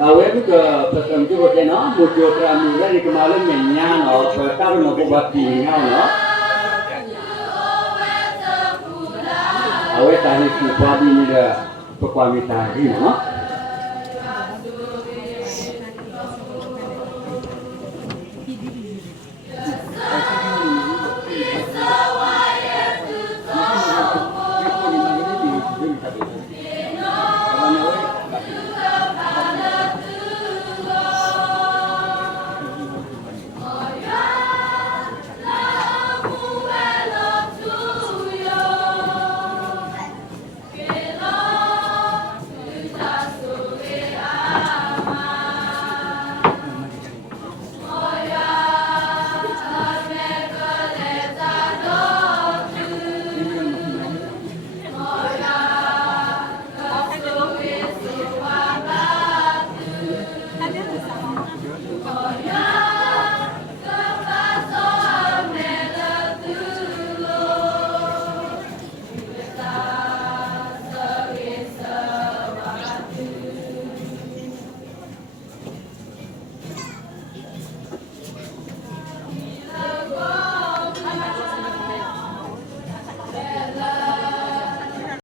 awe tu ke pesan tu buat no muncul keramu dari kemarin menyang no perkara no buat tinggal no awe tadi tu padi ni dah pekuami tadi no